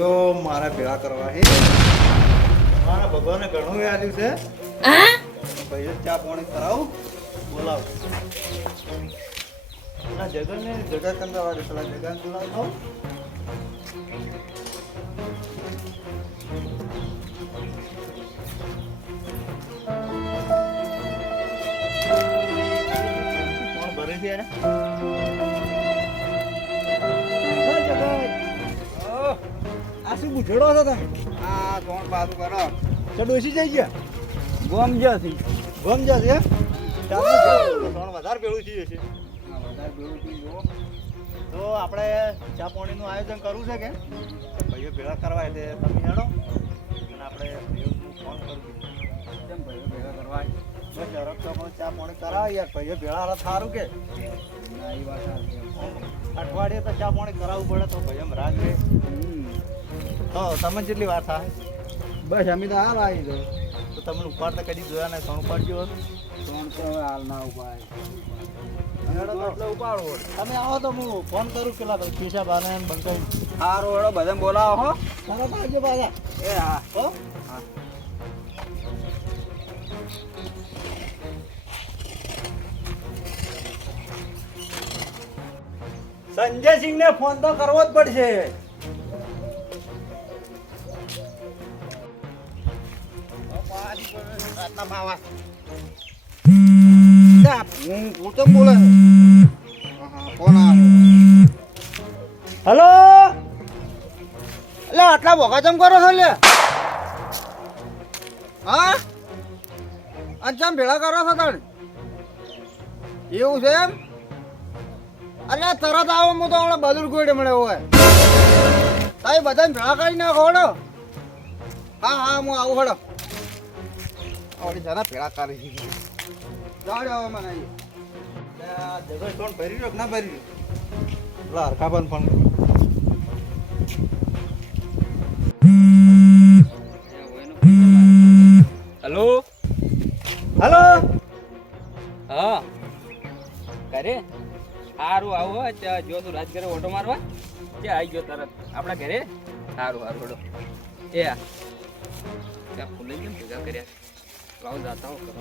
ભાઈઓ મારા ભેળા કરવા છે મારા ભગવાને ઘણું આલ્યું છે ભાઈઓ ચા પાણી કરાવું બોલાવ પેલા જગન ને જગા કંદા વાળી પેલા જગા બોલાવ કોણ ભરે છે યાર આ શું બુઢડો છો તમે આ કોણ પાછું કરો તો ડોસી જઈ ગયા ગોમ જશે ગમ જશે ત્રણ વધારે ભેળું થઈ જશે વધારે ભેળું થઈ ગયો તો આપણે ચા પાણીનું આયોજન કરવું છે કે ભાઈઓ ભેળા કરવા એટલે તમે જાણો અને આપણે ભાઈઓનું ફોન કરું કેમ ભાઈઓ ભેગા કરવા બસ ઝડપ તો પણ ચા પાણી કરાવે યાર ભાઈઓ ભેળા હાલત સારું કે ના એ વાત સાચી. અઠવાડિયે તો ચા પાણી કરાવવું પડે તો ભાઈ એમ રાગ રે તો તમે જેટલી વાર થાય બસ અમે તો હાલ આવી ગયો તો તમને ઉપાડતા કદી જોયા ને સોન ઉપાડજો ત્રણ તો હવે હાલ ના ઉપાય એટલે ઉપાડવો તમે આવો તો હું ફોન કરું પેલા પૈસા બાને બંકાઈ સારું હેડો બધાને બોલાવો હો તારા તો આવજો પાછા એ હા હો હા સંજયસિંહ ને ફોન તો કરવો જ પડશે હું તો બોલે ફોન આવે હેલો એટલે આટલા ભોગા ચમ કરો છો લે હા અંચામ ભેળા કરો છો તાણ એવું છે એમ અલ્યા તરત આવો હું તો હમણાં બદલ ગોળે મળે હોય તાઈ બધાને ભેળા કરી નાખો હડો હા હા હું આવું હડો આવડી જરા ભેળા કરી જાડે હવે મને જગો ફોન ભરી રહ્યો કે ના ભરી રહ્યો પેલા હરખાબાન ફોન હેલો હેલો હા ઘરે સારું આવો હો ત્યાં જો તું રાજગરે ઓટો મારવા ત્યાં આવી ગયો તરત આપણા ઘરે સારું સારું હડો એ હા ત્યાં ફૂલે કેમ ભેગા કર્યા લાવો જાતા હો કરો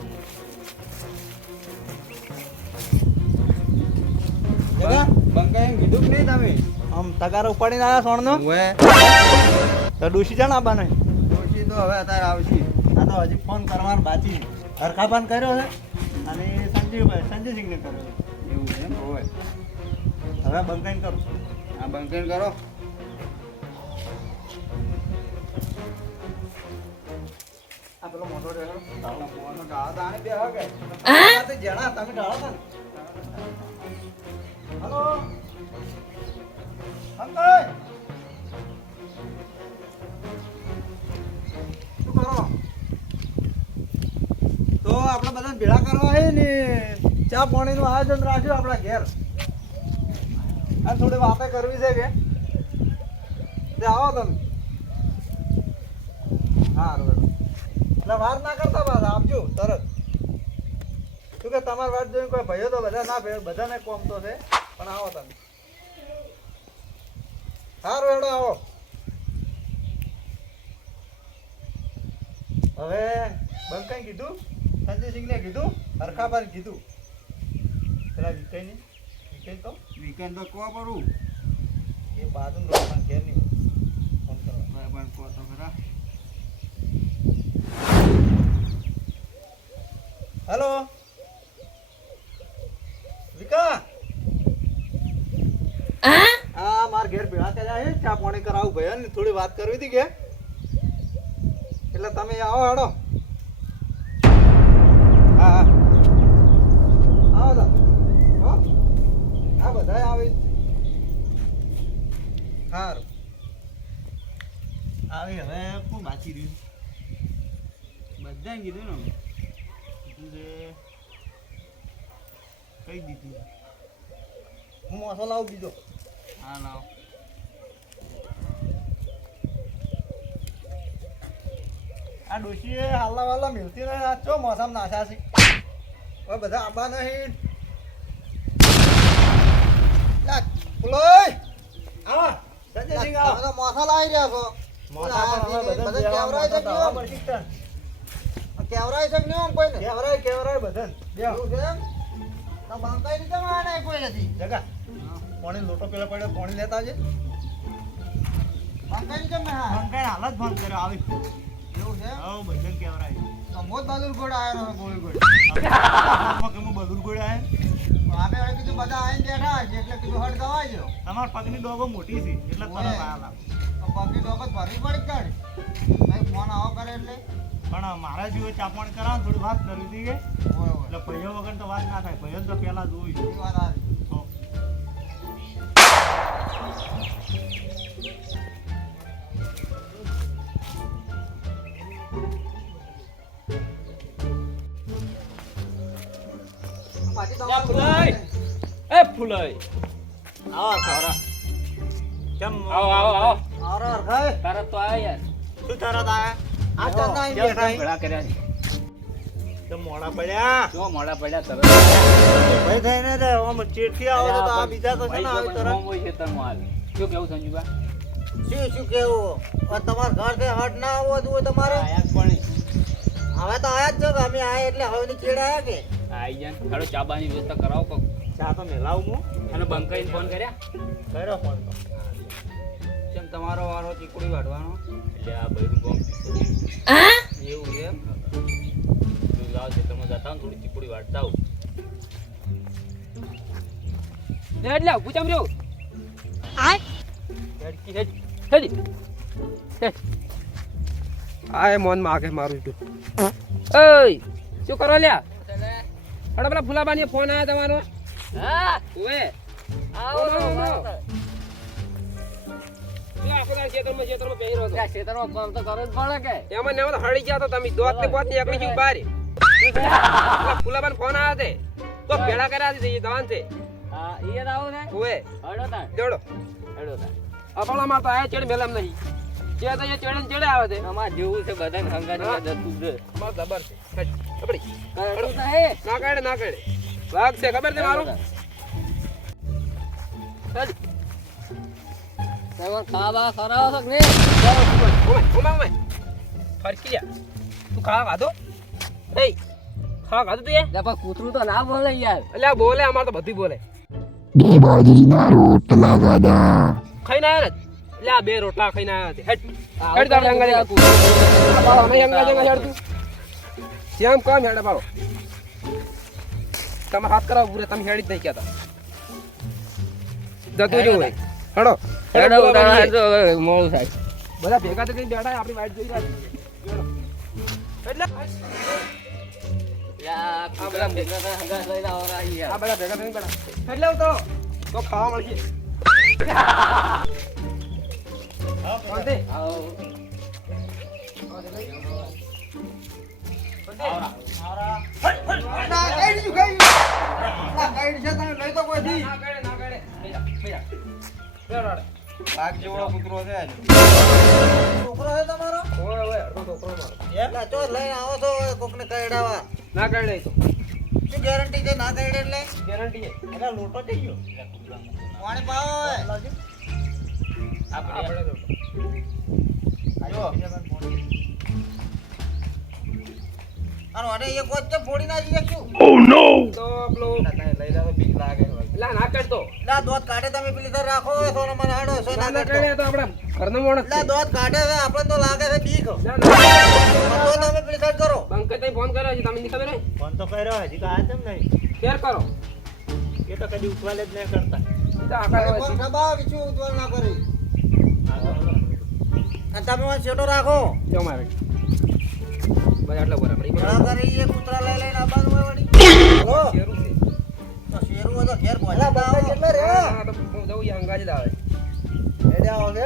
જગા બંકાઈ કીધું કે નહીં તમે આમ તગારો ઉપાડીને આવ્યા સોણનો હું તો ડૂસી જાણ આબાને ડોશી તો હવે અત્યારે આવશે આ તો હજી ફોન કરવાનો બાકી છે. હરખાબાન કર્યો છે અને સંજયસિંહને કર્યો છે એવું છે એમ હોય હવે બંકાઈને કરું આ બંકાઈ કરો આ પેલો મોટો રહ્યો ફોન ડાળા તાણે બે હગે જણા તમે ઢાળો હલો અંકલ શું કરો તો આપણે બધા ભેળા કરવા છે ને ચા પાણીનું આયોજન રાખ્યું આપણા ઘેર આ થોડી વાતે કરવી છે કે તે આવો તમે સારું એટલે વાર ના કરતા પાછા આપજો તરત શું કે તમારી વાત જોઈને કોઈ ભાઈઓ તો બધા ના ભાઈ બધાને કોમ તો છે પણ આવો તમે સારું હેડો આવો હવે બંકાઈ કીધું સંજયસિંહને કીધું હરખાબાને કીધું પેલા વિકઈ તો વીકેન્ડ તો કોવા પડું એ બાજુ રોકવાનું ઘેર નહીં ફોન કરવા પણ કો તો ખરા હેલો વિકા હા માર ઘેર ભેળા કર્યા છે ચા પાણી કરાવું ભાઈ ને થોડી વાત કરવી હતી કે એટલે તમે આવો હેડો હા હા આવો તો હો હા બધા આવી સારું આવી હવે શું બાકી રહ્યું બધાને કીધું ને કીધું છે કહી દીધું હું મસાલો લાવું બીજો હા લાવ આ ડોશીએ હાલના વાલા મિલતી નહીં આ ચો મોસમ નાશા છે હવે બધા આંબા નહીં બોલોય આવા સંજયસિંહ તમે આવો તો મોસા લાવી રહ્યા છો મોટા પણ હવે બધા બધાને કેવરાય છે બેહવા કેમ? પડશે તાન. કેવરાય છે કે નહીં આમ કોઈને કેવરાય બધાને. બેહો. એવું છે એમ? તો બંકાઈ રીતે માં નહીં કોઈ નથી જગા પાણી લોટો પેલો પડ્યો પાણી લેતા આવજે. બંકાઈ રીતે મેં હા બંકાઈ હાલ જ બંધ કર્યો આવી એવું છે એમ? હવ બધાને કેવરાય તો મોત બાદુર ઘોડ આવ્યો છે ગોળી ગોળી આમાં કેમ બદુર ગોળ્યા હે આપે વળી કીધું બધા આવીને બેઠા છે એટલે કીધું હટ દવા જો તમાર પગની ડોગો મોટી છે એટલે તરત ઓય. આલા પગની ડોકત ભરવી પડી કાઢી ભાઈ ફોન આવો કરે એટલે પણ મારા જેવો ચાપણ કરાવ થોડી વાત કરવી હતી કે ઓય ઓય એટલે ભાઈઓ વગર તો વાત ના થાય ભાઈઓ તો પેલા જોઈ એ વાત આવી પાછી યા તમારું ફુલાઈ. એ ફુલાઈ. આવો આવરા. કેમ આવો આવો આવો. આરો હરખાય તરત તો આયા યાર. શું તરત આયા આ ચંદા આઈને કેમ બેઠા ભેળા કર્યા છે? કેમ મોડા પડ્યા જો મોડા પડ્યા તરત. ભાઈ થઈને રે આમ ચીડથી આવો તો આ બીજા તો છે ને આવી તરત મોમ હોય છે તરત હાલ. શું કેવું સંજુબા? શું કેવું હવે તમાર ઘર થી હટ ના આવવું હોય તમારે આયા જ પણ હવે તો આયા જ છો કે અમે આયા એટલે હવે ની ચેડ આયા કે આઈ જાય. હાલો ચા બાની વ્યવસ્થા કરાવો કોક. ચા તો મેલાવું હું અને બંકાઈને ફોન કર્યા? કર્યો ફોન તો કેમ તમારો વારો ચીકુડી વાઢવાનો? એટલે આ બૈરું બોમ્બ એવું છે એમ? તું જાઓ ખેતરમાં જતા હો ને થોડી ચીકુડી વાઢતા આવું. હેડ લાવ, પૂછામ રહ્યો. હેડકી હેડ. હેડ. હેડ. આ મોન માગે મારું તું ઓય, શું કરો લ્યા? અરે પેલા ફુલાબાની ફોન આવ્યો તમારો? હા. ઓએ. આવો આવો. આખો દાડો ખેતરમાં પહેર્યો હતો. ખેતરમાં કામ તો કરવું જ પડે કે? એમાં ને એમાં તો હળી ગયા તો તમે દોત ને બોત ની એકલી જેવું બહાર પેલા ફુલાબાન ફોન આવ્યો તે તો ભેળા કર્યા છે એ દવાન છે હા, ઈ જ આવો ને? ઓએ હળો તાણ. જોડો હળો તાણ. અપણા માં તો આયા ચેડ મેલમ નહીં જે તો એ ચેડે ને ચેડે આવે છે અમાર જેવું છે બધાને હંગાત જતું જ. અમાર જબર છે ખબરી કરવું તો હે. ના કાઢે વાઘ છે ખબર છે મારું ચાલ તમે ખાવા ખરાવો છો કે નહીં? ઓમે ફરકી લ્યા તું ખાવા ખાધો એ ખાવા ખાધું તું એ લે પણ કૂતરું તો ના બોલે યાર. એટલે આ બોલે અમાર તો બધું બોલે બે બાજરીના રોટલા ગાધા ખાઈને આવ્યા ને એટલે આ બે રોટલા ખાઈને આવ્યા છે હેડ આવું હેડ તારે કરે અંગાજે આ કૂતરું બોલે. પાડો નહીં અંગાજે હેડ તું શ્યામ કામ હેડે પાડો તમે હાથ કરાવો પૂરે તમે હેડી જ નહીં કહેતા જતું જવું હોય હડો હેડો ઉતારો, હેડો, હવે મોડું થાય. બધા ભેગા તો કરીને બેઠા આપણી વાઈટ જોઈ રહ્યા છે એટલે યા, કૂતરા ભેગા થઈને હંગાત લઈને આવવાના ઈ યાર. આ બધા ભેગા થઈને બેઠા એટલે ઉતરો તો ખાવા મળશે શાંતિ આવો. ના કાઢી છું કાઢી ના કાઢી છે તમે લઈ તો કોઈ દી ના કાઢે ના કાઢે બેજા બેજા ભાગ જેવડો કૂતરો છે છોકરો છે તમારો ઓય ઓય અડધો છોકરો મારો એટલે ચો લઈને આવો છો કોકને કઈડાવા ના કાઢે તો શું ગેરંટી છે ના કઈડે એટલે ગેરંટી છે એટલે લોટો થઈ ગયો પાણી પાવો આપણે તો જો અને વાડે એક વચ્ચે ફોડી નાખી શકશું તો પેલો લઈ જાવ બીક લાગે લા ના કાઢતો લા દોત કાઢે તમે પેલી તર રાખો સોનો મને હાડો સો ના ના કાઢતો કાઢે તો આપણે ઘરનો માણસ છે લા દોત કાઢે છે આપણે તો લાગે છે બીક ના ના તો તમે પેલી સાઈડ કરો બંકે તઈ ફોન કર્યો છે તમને ખબર હે ફોન તો કર્યો હજી કાંઈ તેમ નહીં શેર કરો એ તો કદી ઉઠવાલે જ નહીં કરતા એ તો આખા અરે હોય ફોન છે. ખબા વિચું ઉતવળ ના કરી આગળ અને તમે મને છેટો રાખો જો મારે ભાઈ આટલા બરાબર ઈ ભેળા કરી એ કૂતરા લઈ લઈને આવવાનું હોય વળી હો શેરું છે તો શેરું હોય તો ઘેર પહોંચી કેટલે રે હા તો હું જઉં ઈ અંગાજ જ આવે એડ્યા આવો છે